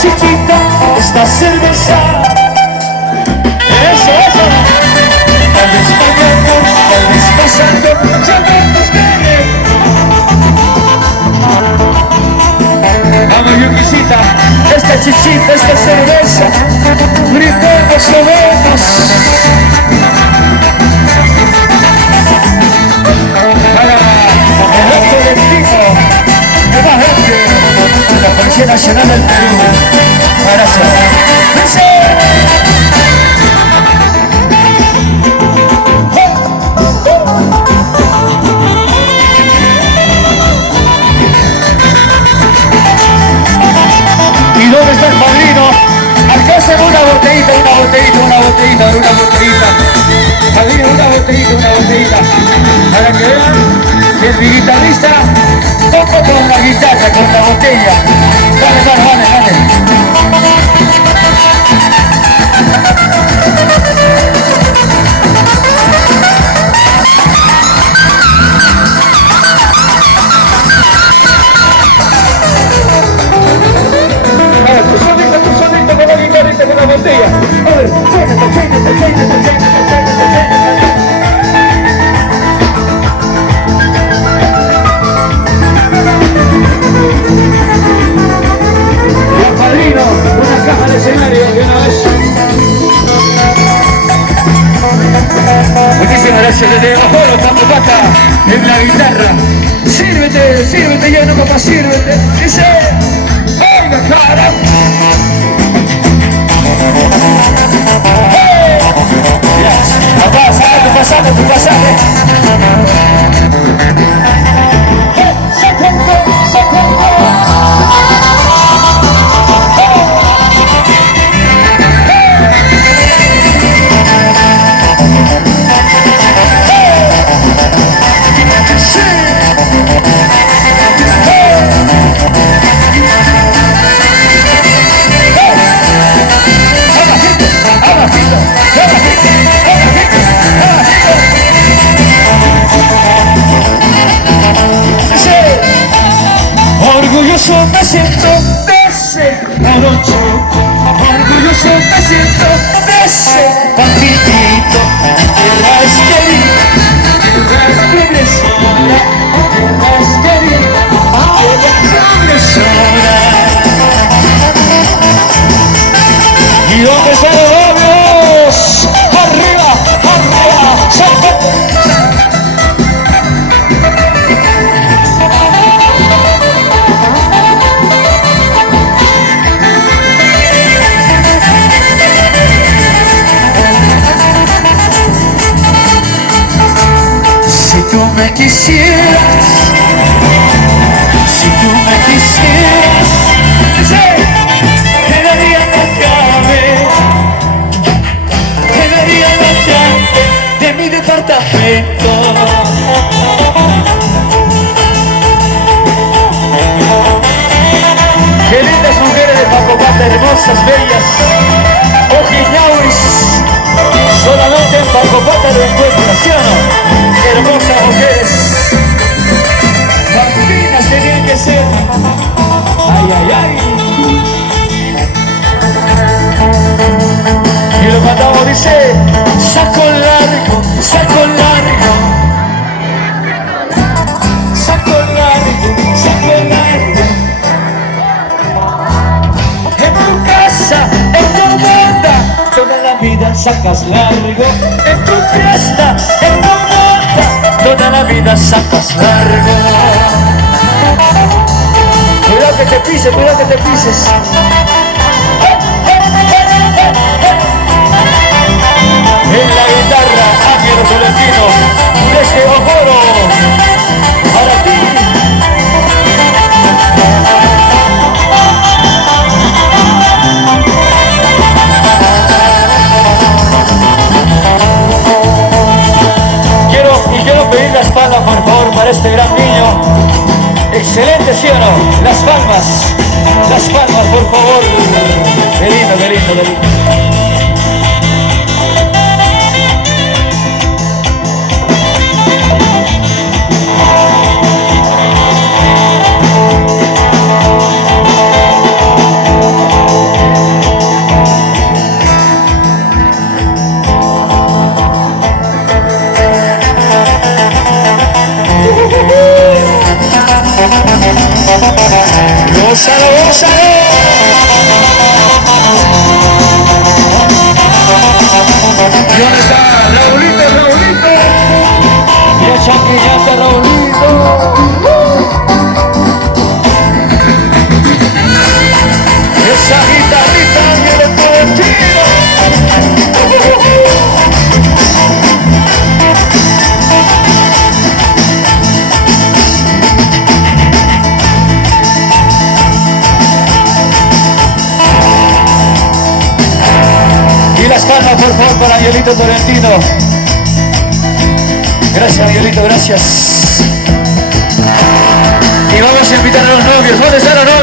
chiquita, esta cerveza. Eso, eso. Tal vez mañana, tal vez pasando, ya no nos quiere. Vamos, Yuquisita, esta chichita, esta cerveza, brindemos o vemos. Para el otro destino, de más gente, de la Policía Nacional del Perú. Gracias. ¿Y dónde está el padrino? Alcancen una botellita. Padrino, una botellita. Para que vean que el guitarrista toca con la guitarra, con la botella. Dale. Tú solito con la guitarrita, con la botella. A ver, y al padrino, una caja de escenario de una vez. Muchísimas gracias, desde Ojoro, Pampopata, en la guitarra. Sírvete ya, no papá, sírvete. Dice, oiga, cara. Papá, saca tu pasaje. Orgulloso me siento de ese morocho, orgulloso me siento de ese pampitito, tierras queridas, ¿y dónde están los novios? Arriba, salta. Si tú me quisieras, te daría la llave de mi departamento. Qué lindas mujeres de Pampopata, hermosas, bellas, ojiñauis, solamente en Pampopata lo encuentran, ¿sí o no? Hermosas mujeres, bambinas tenían que ser. Ay. Y lo matamos, dice, saco largo. En tu casa, en tu banda, toda la vida sacas largo. En tu fiesta, en tu banda, toda la vida sacas largo. Cuidado que te pises. En la guitarra, Ángelo Tolentino, desde Ojoro, para ti. Quiero pedir las palmas, por favor, para este gran niño. Excelente, ¿sí o no? Las palmas, por favor. Qué lindo. Gózalo, gózalo. ¿Y dónde está Raulito, Raulito? Y el chaquillante Raulito. Esa guitarrita viene todo el tiro. Y las palmas por favor para Angelito Tolentino. Gracias Angelito, gracias. Y vamos a invitar a los novios. ¿Dónde están los novios?